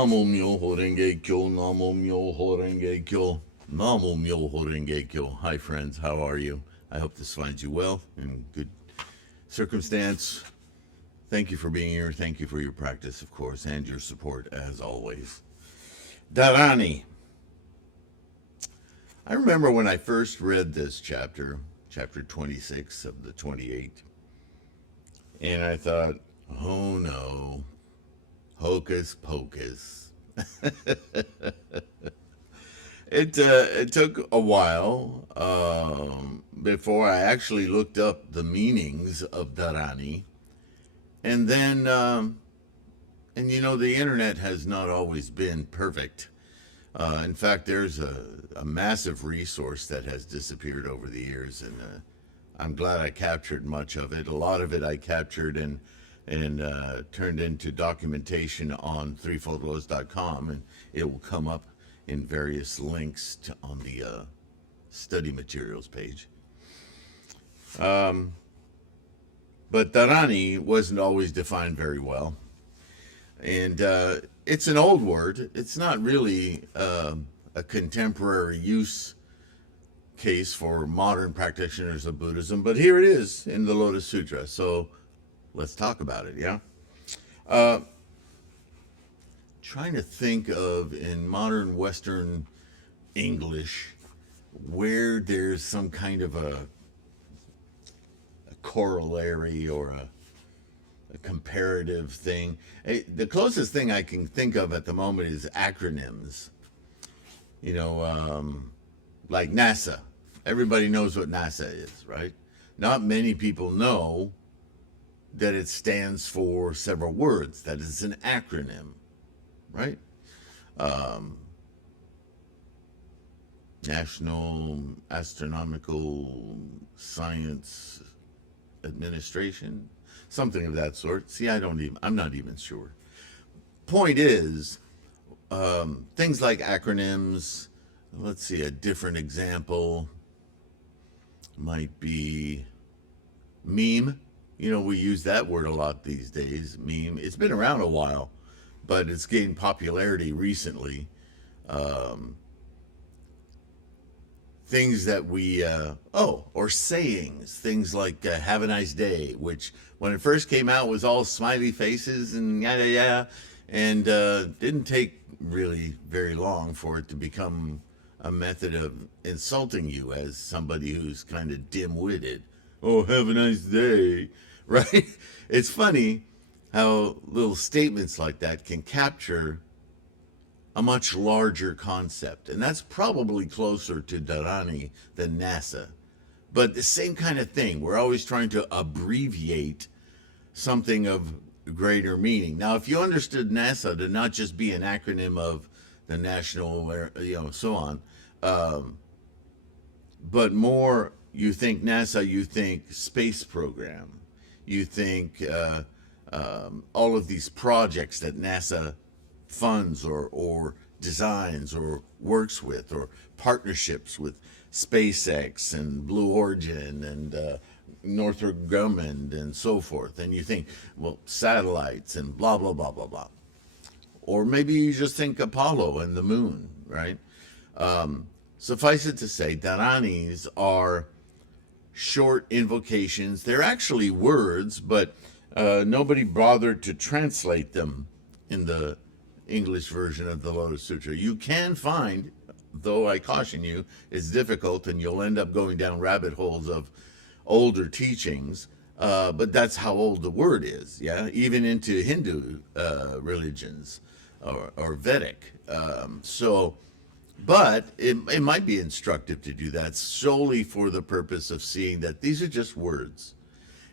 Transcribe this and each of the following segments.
Namo Myoho Renge Kyo, Namo Myoho Renge Kyo, Namo Myoho Renge Kyo. Hi, friends. How are you? I hope this finds you well in good circumstance. Thank you for being here. Thank you for your practice, of course, and your support, as always. Dharani. I remember when I first read this chapter 26 of the 28, and I thought, oh no, hocus pocus. It took a while before I actually looked up the meanings of Dharani. And then, and you know, the internet has not always been perfect. In fact, there's a massive resource that has disappeared over the years, and I'm glad I captured much of it. A lot of it I captured and turned into documentation on threefoldlotus.com, and it will come up in various links on the study materials page. But Dharani wasn't always defined very well. And it's an old word. It's not really a contemporary use case for modern practitioners of Buddhism, but here it is in the Lotus Sutra. So let's talk about it, yeah? Trying to think of, in modern Western English, where there's some kind of a corollary or a comparative thing. The closest thing I can think of at the moment is acronyms. You know, like NASA. Everybody knows what NASA is, right? Not many people know that it stands for several words, that it's an acronym, right? National Astronomical Science Administration, something of that sort. See, I'm not even sure. Point is, things like acronyms, let's see, a different example might be meme. You know, we use that word a lot these days, meme. It's been around a while, but it's gained popularity recently. Things that we, or sayings, things like have a nice day, which when it first came out was all smiley faces and yada yada, and didn't take really very long for it to become a method of insulting you as somebody who's kind of dim-witted. Oh, have a nice day, right? It's funny how little statements like that can capture a much larger concept. And that's probably closer to Dharani than NASA. But the same kind of thing. We're always trying to abbreviate something of greater meaning. Now, if you understood NASA to not just be an acronym of the national, so on, but more, you think NASA, you think space program, you think all of these projects that NASA funds or designs or works with, or partnerships with SpaceX and Blue Origin and Northrop Grumman and so forth. And you think, well, satellites and blah, blah, blah, blah, blah. Or maybe you just think Apollo and the moon, right? Suffice it to say, Dharanis are short invocations. They're actually words, but nobody bothered to translate them in the English version of the Lotus Sutra. You can find, though I caution you, it's difficult and you'll end up going down rabbit holes of older teachings, but that's how old the word is, yeah? Even into Hindu religions or Vedic. But it might be instructive to do that solely for the purpose of seeing that these are just words.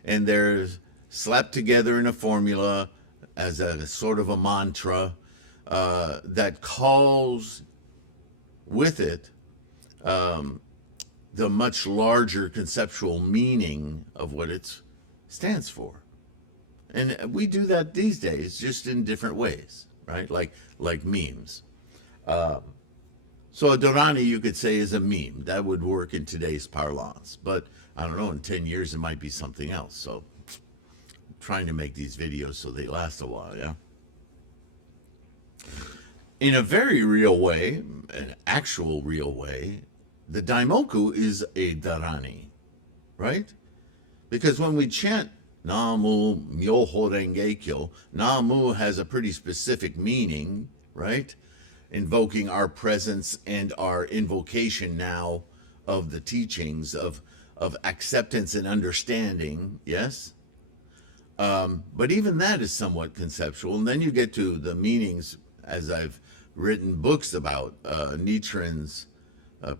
And they're slapped together in a formula as a sort of a mantra that calls with it the much larger conceptual meaning of what it stands for. And we do that these days, just in different ways, right? Like memes. So a Dharani, you could say, is a meme. That would work in today's parlance. But I don't know, in 10 years it might be something else. So I'm trying to make these videos so they last a while, yeah? In a very real way, an actual real way, the Daimoku is a Dharani, right? Because when we chant Namu Myoho Renge Kyo, Namu has a pretty specific meaning, right? Invoking our presence and our invocation now of the teachings of acceptance and understanding, yes? But even that is somewhat conceptual. And then you get to the meanings, as I've written books about Nichiren's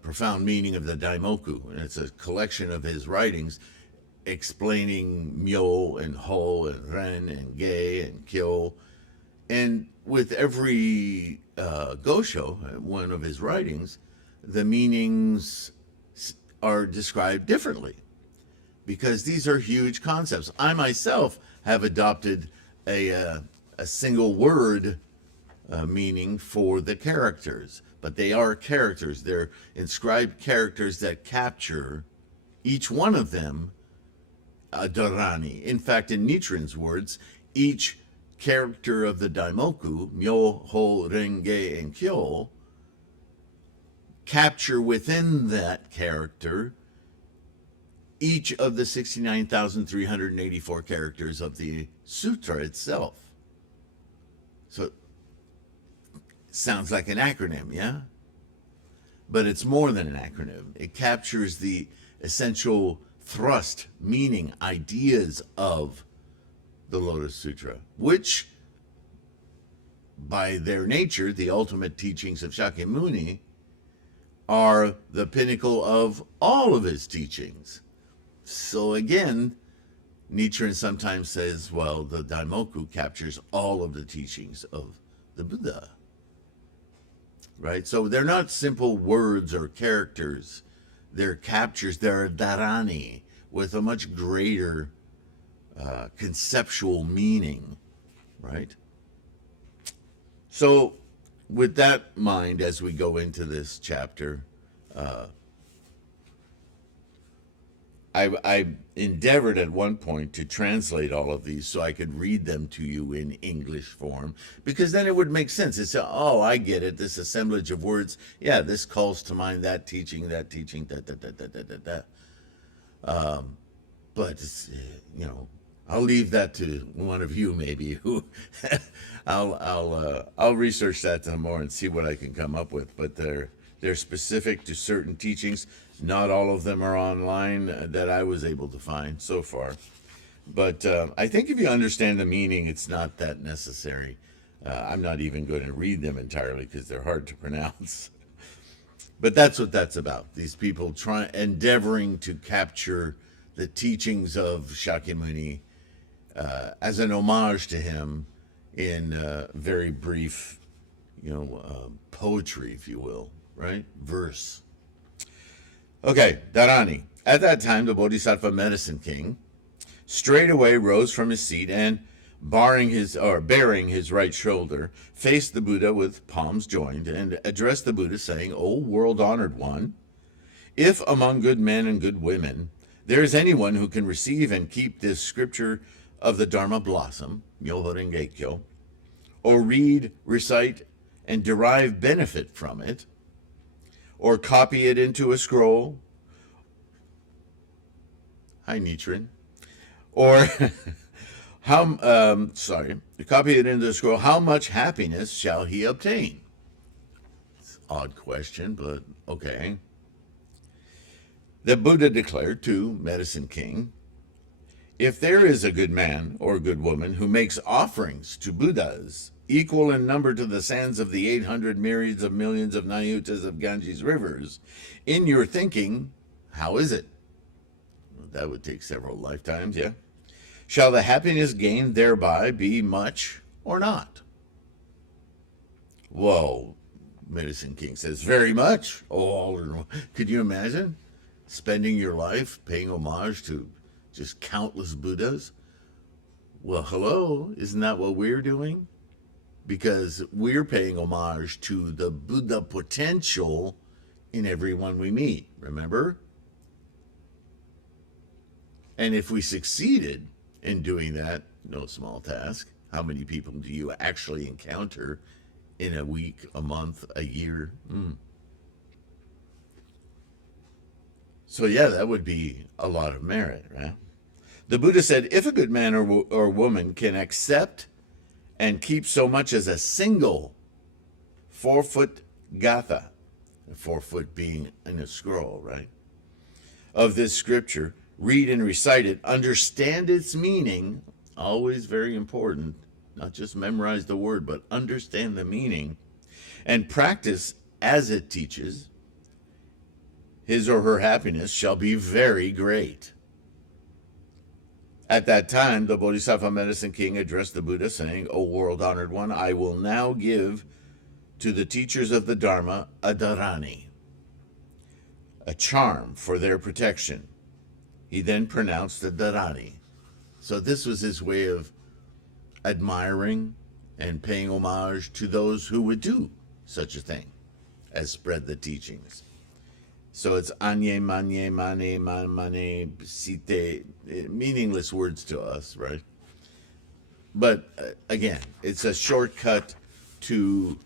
profound meaning of the Daimoku. And it's a collection of his writings explaining Myo and Ho and Ren and Ge and Kyo. And with every Gosho, one of his writings, the meanings are described differently because these are huge concepts. I myself have adopted a single word meaning for the characters, but they are characters. They're inscribed characters that capture each one of them a Dharani. In fact, in Nichiren's words, each character of the Daimoku, Myo, Ho, Renge, and Kyo, capture within that character each of the 69,384 characters of the sutra itself. So it sounds like an acronym, yeah? But it's more than an acronym. It captures the essential thrust, meaning, ideas of the Lotus Sutra, which, by their nature, the ultimate teachings of Shakyamuni, are the pinnacle of all of his teachings. So again, Nichiren sometimes says, well, the Daimoku captures all of the teachings of the Buddha. Right? So they're not simple words or characters. They're captures, they're Dharani with a much greater conceptual meaning, right? So with that mind, as we go into this chapter, I endeavored at one point to translate all of these so I could read them to you in English form, because then it would make sense. It's, oh, I get it, this assemblage of words. Yeah, this calls to mind that teaching, da, da, da, da, da, da, da. But, it's, you know, I'll leave that to one of you maybe, who I'll research that some more and see what I can come up with. But they're specific to certain teachings. Not all of them are online that I was able to find so far. But I think if you understand the meaning, it's not that necessary. I'm not even going to read them entirely because they're hard to pronounce. But that's what that's about. These people endeavoring to capture the teachings of Shakyamuni as an homage to him in very brief, poetry, if you will, right? Verse. Okay, Dharani. At that time, the Bodhisattva Medicine King straightway rose from his seat and, bearing his right shoulder, faced the Buddha with palms joined and addressed the Buddha, saying, "O world-honored one, if among good men and good women there is anyone who can receive and keep this scripture of the Dharma blossom, Myoho Renge Kyo, or read, recite, and derive benefit from it, or copy it into a scroll," hi Nichiren, or copy it into a scroll, how much happiness shall he obtain? It's an odd question, but okay. The Buddha declared to Medicine King, if there is a good man or good woman who makes offerings to Buddhas equal in number to the sands of the 800 myriads of millions of Nayutas of Ganges rivers, in your thinking, how is it? That would take several lifetimes, yeah? Shall the happiness gained thereby be much or not? Whoa, Medicine King says, very much. Oh, could you imagine spending your life paying homage to just countless Buddhas? Well, hello, isn't that what we're doing? Because we're paying homage to the Buddha potential in everyone we meet, remember? And if we succeeded in doing that, no small task, how many people do you actually encounter in a week, a month, a year. So yeah, that would be a lot of merit, right? The Buddha said, if a good man or woman can accept and keep so much as a single 4-foot gatha, 4 foot being in a scroll, right, of this scripture, read and recite it, understand its meaning, always very important, not just memorize the word, but understand the meaning, and practice as it teaches, his or her happiness shall be very great. At that time, the Bodhisattva Medicine King addressed the Buddha, saying, O world-honored one, I will now give to the teachers of the Dharma a Dharani, a charm for their protection. He then pronounced the Dharani. So this was his way of admiring and paying homage to those who would do such a thing as spread the teachings. So it's anye, manye, mane, mane, site, meaningless words to us, right? But again, it's a shortcut to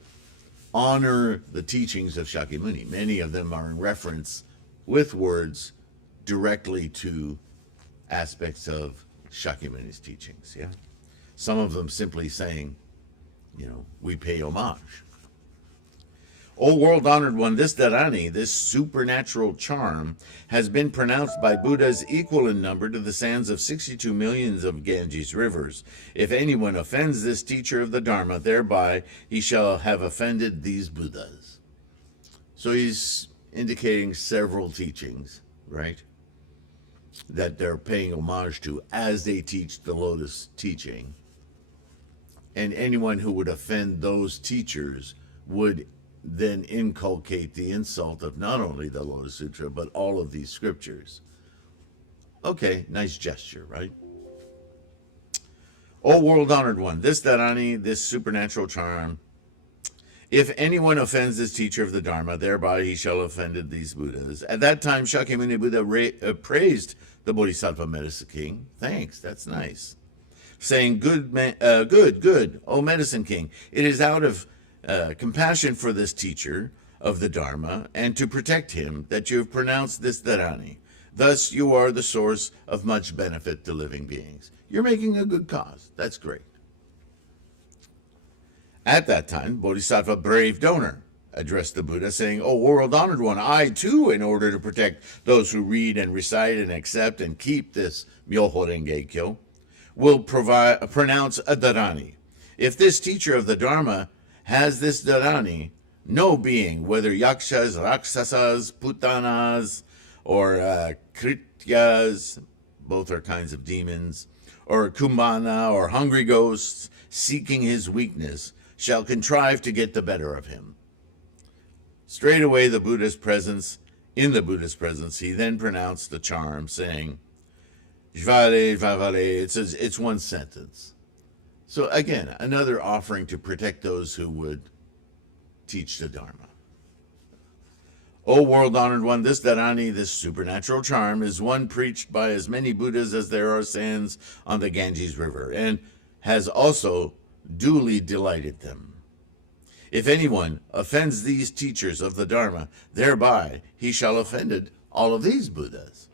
honor the teachings of Shakyamuni. Many of them are in reference with words directly to aspects of Shakyamuni's teachings, yeah? Some of them simply saying, we pay homage. O world-honored one, this Dharani, this supernatural charm, has been pronounced by Buddhas equal in number to the sands of 62 millions of Ganges rivers. If anyone offends this teacher of the Dharma, thereby he shall have offended these Buddhas. So he's indicating several teachings, right, that they're paying homage to as they teach the Lotus teaching. And anyone who would offend those teachers would then inculcate the insult of not only the Lotus Sutra, but all of these scriptures. Okay, nice gesture, right? O world-honored one, this Dharani, this supernatural charm, if anyone offends this teacher of the Dharma, thereby he shall have offended these Buddhas. At that time, Shakyamuni Buddha praised the Bodhisattva Medicine King. Thanks, that's nice. Saying, good, O Medicine King, it is out of compassion for this teacher of the Dharma, and to protect him, that you have pronounced this Dharani. Thus you are the source of much benefit to living beings. You're making a good cause. That's great. At that time, Bodhisattva Brave Donor addressed the Buddha, saying, O world-honored one, I too, in order to protect those who read and recite and accept and keep this Myoho Renge Kyo, will pronounce a Dharani. If this teacher of the Dharma has this Dharani, no being, whether yakshas, rakshasas, putanas, or krityas, both are kinds of demons, or kumbhana, or hungry ghosts, seeking his weakness, shall contrive to get the better of him. Straightway in the Buddha's presence, he then pronounced the charm, saying, Jvale, Jvale, it's one sentence. So again, another offering to protect those who would teach the Dharma. O world-honored one, this Dharani, this supernatural charm, is one preached by as many Buddhas as there are sands on the Ganges River, and has also duly delighted them. If anyone offends these teachers of the Dharma, thereby he shall have offended all of these Buddhas.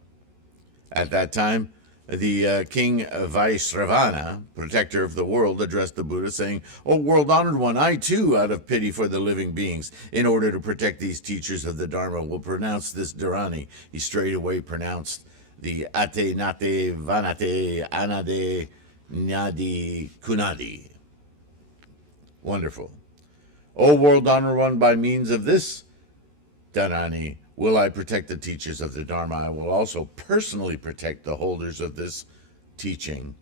At that time, the king Vaisravana, protector of the world, addressed the Buddha, saying, O world-honored one, I too, out of pity for the living beings, in order to protect these teachers of the Dharma, will pronounce this Dharani. He straightway pronounced the Ate, Nate, Vanate, Anade, Nyadi, Kunadi. Wonderful. O world-honored one, by means of this Dharani, will I protect the teachers of the Dharma. I will also personally protect the holders of this teaching,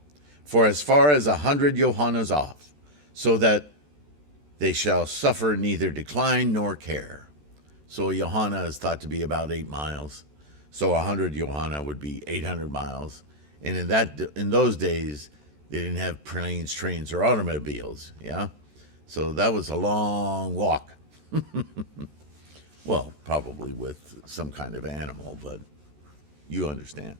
for as far as 100 yohanas off, so that they shall suffer neither decline nor care. So a yohana is thought to be about 8 miles. So 100 yohana would be 800 miles. And in those days, they didn't have planes, trains, or automobiles. Yeah, so that was a long walk. Well, probably with some kind of animal, but you understand.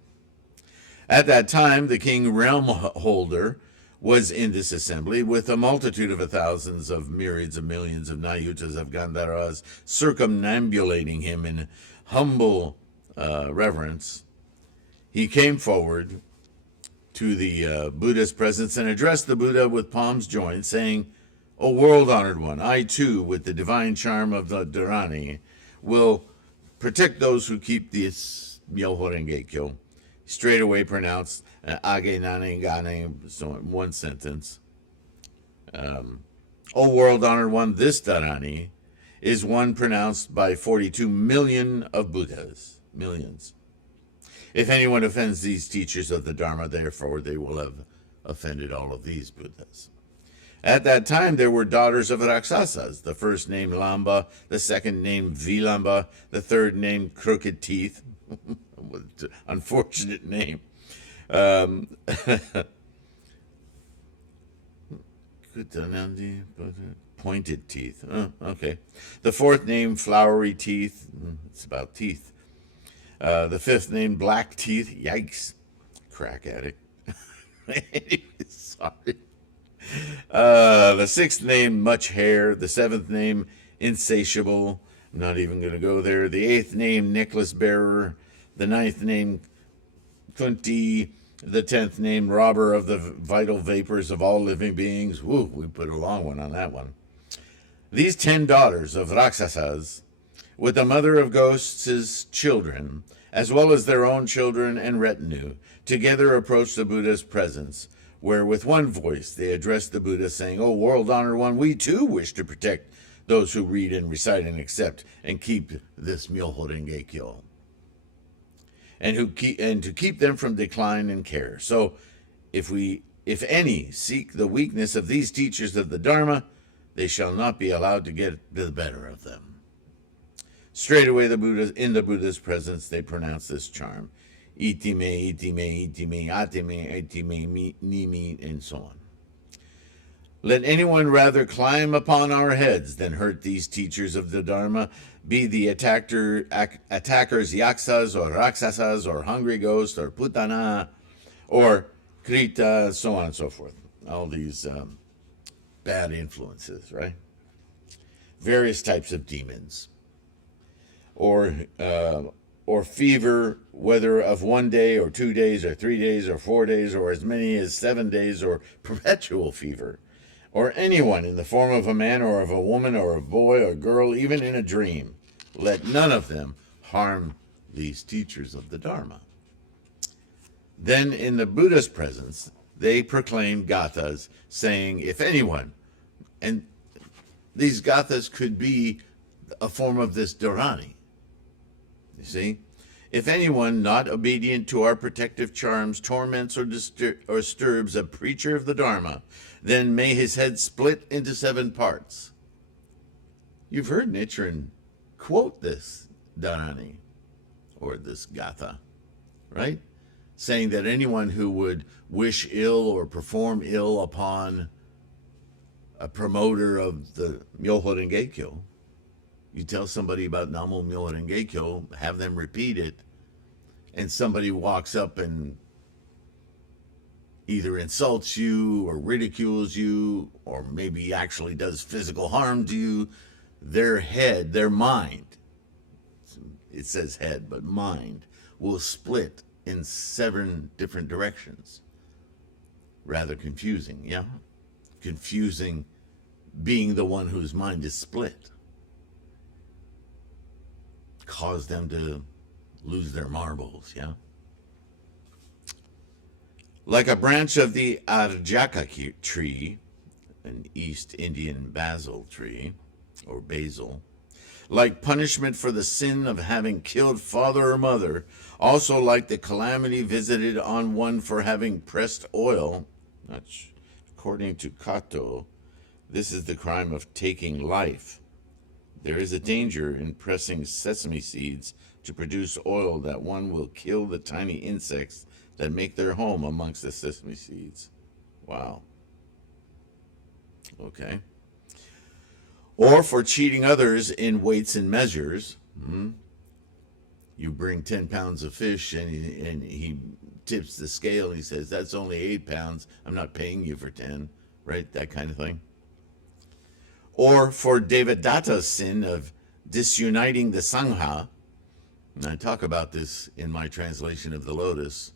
At that time, the king realm holder was in this assembly, with a multitude of thousands of myriads of millions of Nayutas of Gandharas circumambulating him in humble reverence, he came forward to the Buddha's presence and addressed the Buddha with palms joined, saying, "O world-honored one, I too, with the divine charm of the Dharani, will protect those who keep this Myoho Renge Kyo." Straight away pronounced Age Nane Gane, so in one sentence. O world-honored one, this Dharani is one pronounced by 42 million of Buddhas, millions. If anyone offends these teachers of the Dharma, therefore they will have offended all of these Buddhas. At that time there were daughters of Rakshasas, the first named Lamba, the second named Vilamba, the third named Crooked Teeth. Unfortunate name. Pointed teeth. Okay. The fourth name Flowery Teeth. It's about teeth. The fifth name Black Teeth. Yikes. Crack addict. Anyway, sorry. The sixth name Much Hair. The seventh name Insatiable. I'm not even going to go there. The eighth name Necklace Bearer. The ninth name Kunti. The 10th name Robber of the Vital Vapors of all living beings. Woo, we put a long one on that one. These 10 daughters of Rakshasas, with the mother of ghosts' children, as well as their own children and retinue, together approached the Buddha's presence, where with one voice they addressed the Buddha, saying, "O world-honored one, we too wish to protect those who read and recite and accept and keep this Myoho Renge Kyo, and to keep them from decline and care. So if any seek the weakness of these teachers of the Dharma, they shall not be allowed to get the better of them." Straightway in the Buddha's presence they pronounced this charm. Itime, itime, itime, atime, itime, nimi, and so on. Let anyone rather climb upon our heads than hurt these teachers of the Dharma, be the attackers yaksas or rakshasas or hungry ghosts or putana or krita, so on and so forth. All these bad influences, right? Various types of demons. Or fever, whether of 1 day or 2 days or 3 days or 4 days or as many as 7 days, or perpetual fever, or anyone in the form of a man or of a woman or a boy or girl, even in a dream. Let none of them harm these teachers of the Dharma. Then in the Buddha's presence, they proclaimed gathas, saying, if anyone, and these gathas could be a form of this Dharani, you see, if anyone not obedient to our protective charms torments or disturbs a preacher of the Dharma, then may his head split into 7 parts. You've heard Nichiren quote this Dharani, or this Gatha, right? Saying that anyone who would wish ill or perform ill upon a promoter of the Myoho Renge Kyo, you tell somebody about Namo Myoho Renge Kyo, have them repeat it, and somebody walks up and either insults you or ridicules you, or maybe actually does physical harm to you, their head, their mind, it says head, but mind, will split in 7 different directions. Rather confusing, yeah? Confusing being the one whose mind is split. Cause them to lose their marbles, yeah? Like a branch of the Arjaka tree, an East Indian basil tree, or basil, like punishment for the sin of having killed father or mother, also like the calamity visited on one for having pressed oil, according to Kato, this is the crime of taking life. There is a danger in pressing sesame seeds to produce oil that one will kill the tiny insects that make their home amongst the sesame seeds. Wow. Okay. Or for cheating others in weights and measures, you bring 10 pounds of fish, and he tips the scale and he says, that's only 8 pounds. I'm not paying you for 10, right? That kind of thing. Or for Devadatta's sin of disuniting the Sangha, and I talk about this in my translation of the Lotus,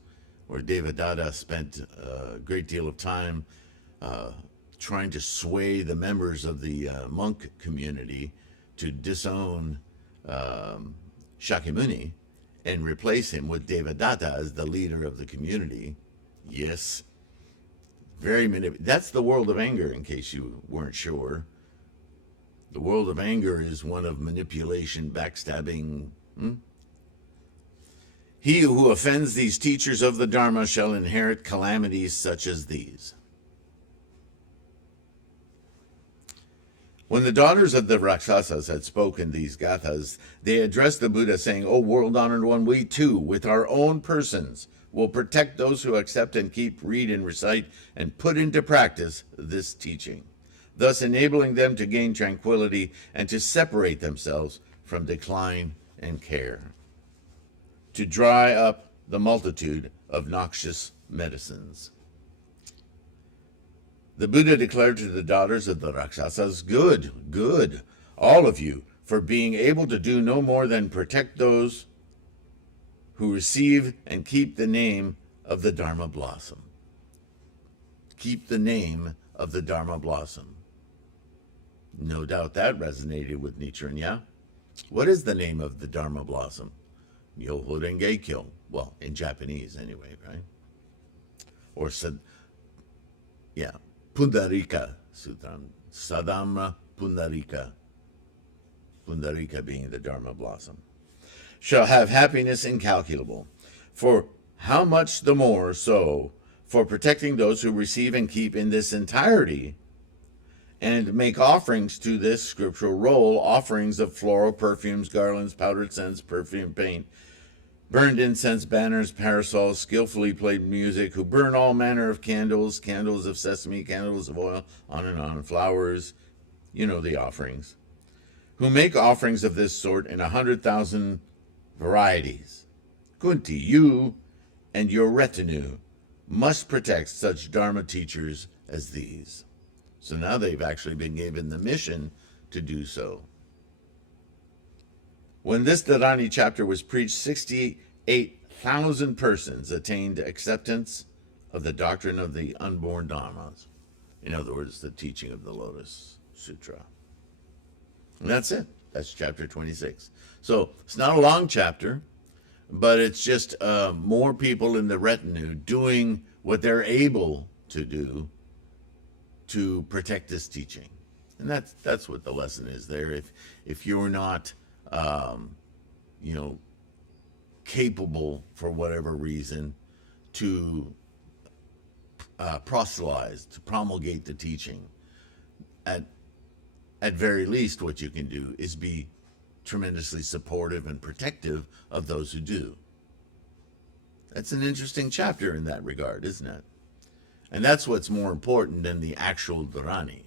where Devadatta spent a great deal of time trying to sway the members of the monk community to disown Shakyamuni and replace him with Devadatta as the leader of the community. Yes, that's the world of anger, in case you weren't sure. The world of anger is one of manipulation, backstabbing. He who offends these teachers of the Dharma shall inherit calamities such as these. When the daughters of the Rakshasas had spoken these gathas, they addressed the Buddha, saying, O world-honored one, we too, with our own persons, will protect those who accept and keep, read and recite, and put into practice this teaching, thus enabling them to gain tranquility and to separate themselves from decline and care, to dry up the multitude of noxious medicines. The Buddha declared to the daughters of the Rakshasas, good, all of you, for being able to do no more than protect those who receive and keep the name of the Dharma blossom. Keep the name of the Dharma blossom. No doubt that resonated with Nichiren, yeah? What is the name of the Dharma blossom? Myoho Renge Kyo. Well, in Japanese anyway, right? Or Pundarika Sutram. Sadhamma Pundarika. Pundarika being the Dharma blossom. Shall have happiness incalculable. For how much the more so for protecting those who receive and keep in this entirety and make offerings to this scriptural roll, offerings of floral perfumes, garlands, powdered scents, perfume, paint, burned incense, banners, parasols, skillfully played music, who burn all manner of candles, candles of sesame, candles of oil, on, flowers, you know the offerings, who make offerings of this sort in 100,000 varieties. Kunti, you and your retinue must protect such Dharma teachers as these. So now they've actually been given the mission to do so. When this Dharani chapter was preached, 68,000 persons attained acceptance of the doctrine of the unborn Dharmas. In other words, the teaching of the Lotus Sutra. And that's it. That's chapter 26. So it's not a long chapter, but it's just more people in the retinue doing what they're able to do to protect this teaching. And that's what the lesson is there. If you're not capable for whatever reason to proselytize, to promulgate the teaching, at very least what you can do is be tremendously supportive and protective of those who do. That's an interesting chapter in that regard, isn't it? And that's what's more important than the actual Dharani,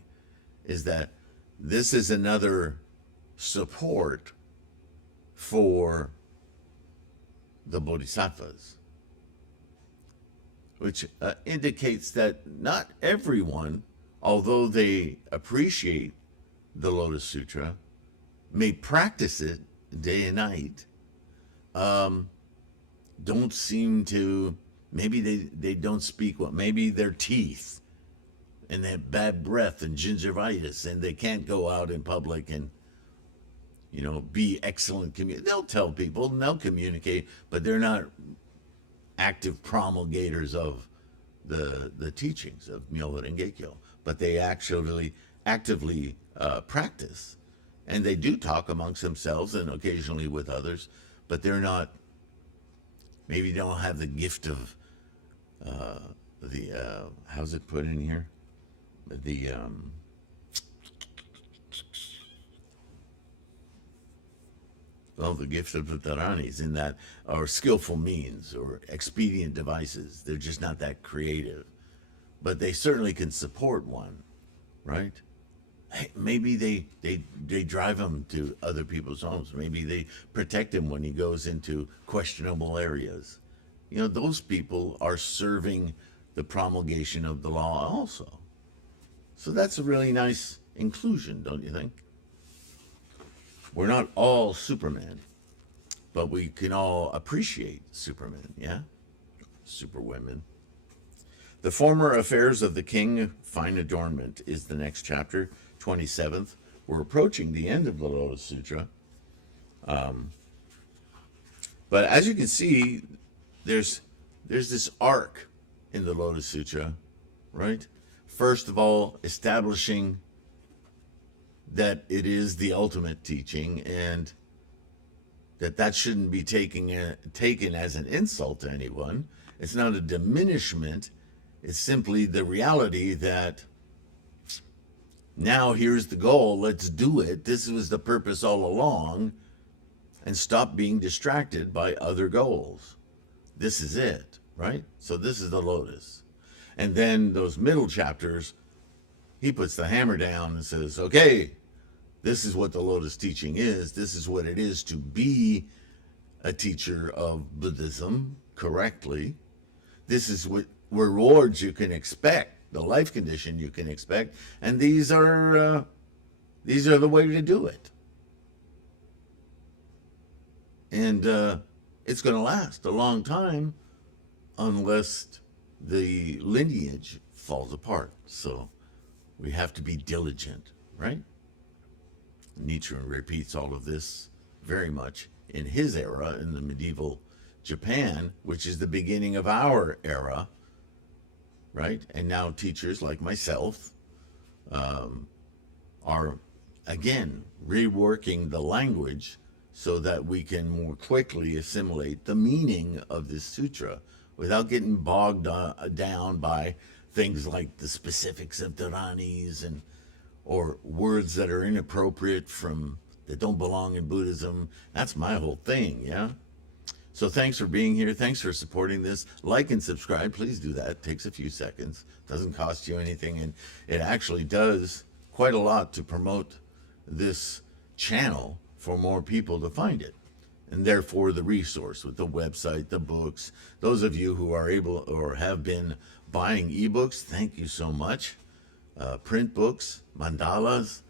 is that this is another support for the Bodhisattvas, which indicates that not everyone, although they appreciate the Lotus Sutra, may practice it day and night, don't seem to, maybe they don't speak well, maybe their teeth, and they have bad breath and gingivitis, and they can't go out in public and be excellent they'll tell people and they'll communicate, but they're not active promulgators of the teachings of Myoho Renge Kyo, but they actually actively practice, and they do talk amongst themselves and occasionally with others, but they're not, maybe they don't have the gift of how's it put in here, the gift of the Dharanis, in that, or skillful means or expedient devices. They're just not that creative, but they certainly can support one, right? Hey, maybe they drive him to other people's homes. Maybe they protect him when he goes into questionable areas. You know, those people are serving the promulgation of the law also. So that's a really nice inclusion, don't you think? We're not all Superman, but we can all appreciate Superman, yeah? Superwomen. The former affairs of the king find adornment is the next chapter, 27th. We're approaching the end of the Lotus Sutra. But as you can see, there's this arc in the Lotus Sutra, right? First of all, establishing that it is the ultimate teaching and that shouldn't be taken as an insult to anyone. It's not a diminishment. It's simply the reality that now here's the goal. Let's do it. This was the purpose all along. And stop being distracted by other goals. This is it, right? So this is the Lotus. And then those middle chapters, he puts the hammer down and says, okay, this is what the Lotus teaching is. This is what it is to be a teacher of Buddhism correctly. This is what rewards you can expect, the life condition you can expect, and these are the way to do it. And it's going to last a long time unless the lineage falls apart. So we have to be diligent, right? Nichiren repeats all of this very much in his era, in the medieval Japan, which is the beginning of our era, right? And now teachers like myself are, again, reworking the language so that we can more quickly assimilate the meaning of this sutra without getting bogged down by things like the specifics of Dharanis or words that are inappropriate that don't belong in Buddhism. That's my whole thing, yeah? So thanks for being here. Thanks for supporting this. Like and subscribe. Please do that. It takes a few seconds. Doesn't cost you anything. And it actually does quite a lot to promote this channel for more people to find it. And therefore the resource with the website, the books. Those of you who are able or have been buying ebooks, thank you so much. Print books, mandalas,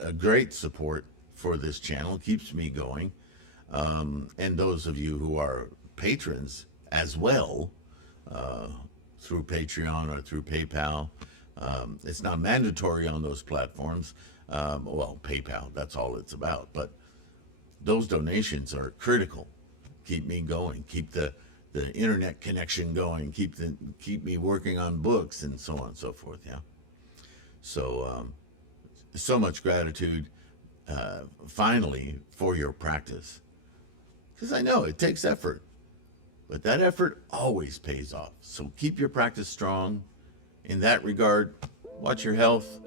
a great support for this channel, keeps me going. And those of you who are patrons as well, through Patreon or through PayPal. It's not mandatory on those platforms. Well, PayPal, that's all it's about. But those donations are critical. Keep me going. Keep the internet connection going. Keep me working on books and so on and so forth. Yeah. So so much gratitude, finally, for your practice, because I know it takes effort, but that effort always pays off. So keep your practice strong. In that regard, watch your health,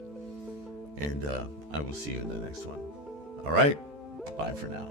and I will see you in the next one. All right. Bye for now.